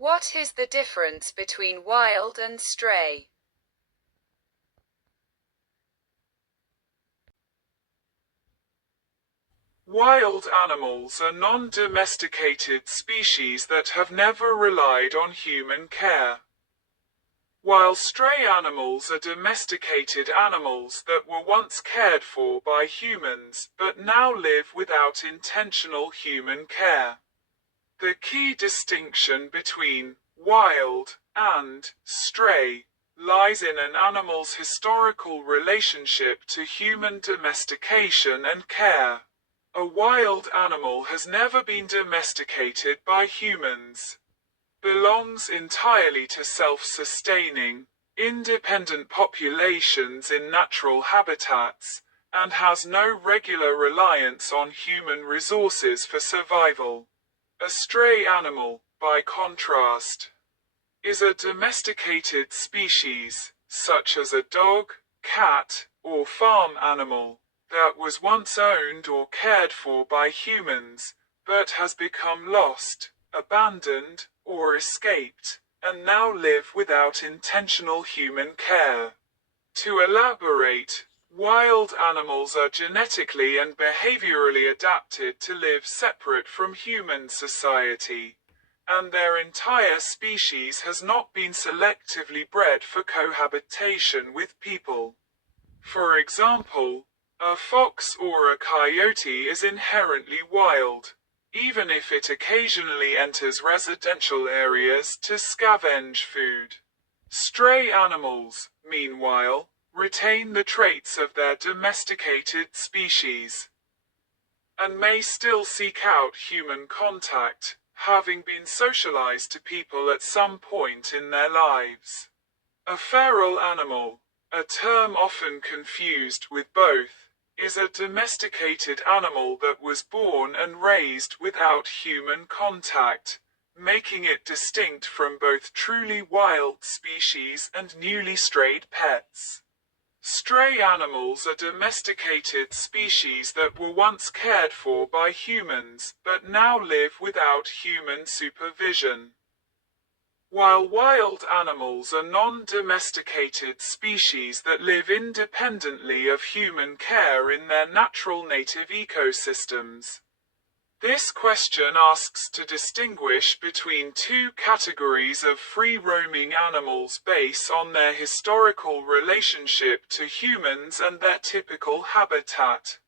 What is the difference between wild and stray? Wild animals are non-domesticated species that have never relied on human care, while stray animals are domesticated animals that were once cared for by humans, but now live without intentional human care. The key distinction between wild and stray lies in an animal's historical relationship to human domestication and care. A wild animal has never been domesticated by humans, belongs entirely to self-sustaining, independent populations in natural habitats, and has no regular reliance on human resources for survival. A stray animal, by contrast, is a domesticated species, such as a dog, cat, or farm animal, that was once owned or cared for by humans, but has become lost, abandoned, or escaped, and now live without intentional human care. To elaborate, wild animals are genetically and behaviorally adapted to live separate from human society, and their entire species has not been selectively bred for cohabitation with people. For example, a fox or a coyote is inherently wild, even if it occasionally enters residential areas to scavenge food. Stray animals, meanwhile, retain the traits of their domesticated species, and may still seek out human contact, having been socialized to people at some point in their lives. A feral animal, a term often confused with both, is a domesticated animal that was born and raised without human contact, making it distinct from both truly wild species and newly strayed pets. Stray animals are domesticated species that were once cared for by humans, but now live without human supervision. While wild animals are non-domesticated species that live independently of human care in their natural native ecosystems. This question asks to distinguish between two categories of free-roaming animals based on their historical relationship to humans and their typical habitat.